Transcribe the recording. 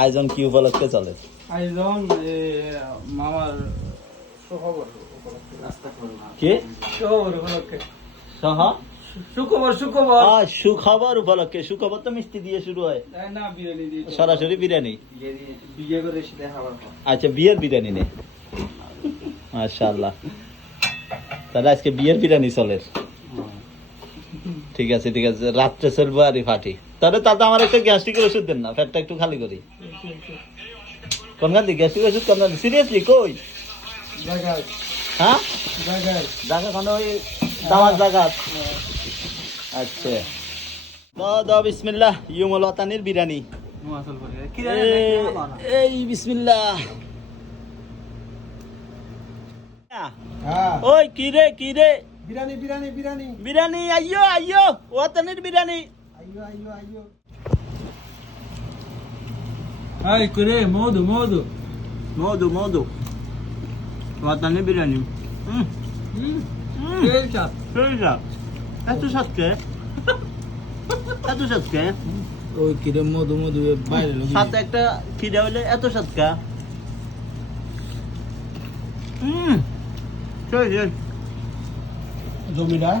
আয়োজন কি উপলক্ষে চলে? আয়োজন মামার কি সুখবর উপলক্ষে? সুখবর তো মিষ্টি দিয়ে শুরু হয়, সরাসরি বিরিয়ানি। আচ্ছা, বিয়ের বিরিয়ানি নেই, মাশাআল্লাহ। তাহলে আজকে বিয়ের বিরিয়ানি চলে। ঠিক আছে ঠিক আছে, রাত্রে চলবো আর ফাটি। তাহলে আমার একটা গ্যাস্ট্রিকের ওষুধ দেন না, পেটটা একটু খালি করি। কোন গান্ধী গ্যাস্ট্রিক ওষুধ কোন গান্ধী? সিরিয়াসলি কই? হ্যাঁ, জায়গা কোন? ওই দাওয়াত জায়গা। আচ্ছা, দাও বিসমিল্লাহ। ইউমুল ওয়াতানির বিরিয়ানি। এই বিসমিল্লাহ। ওই কি রে কি রে? বিরিয়ানি বিরিয়ানি বিরিয়ানি বিরিয়ানি, আইয়ো আইয়ো, ওয়াতানির বিরিয়ানি। আইয়ো আইয়ো আইয়ো। আই করে মধু মধু মধু মধু, ওয়াতানির বিরিয়ানি। এত সাথে এত সাথে ওই কিরে মধু মধু বাইরে সাথে একটা খিদা হইলে এত সাতকা। জমিদার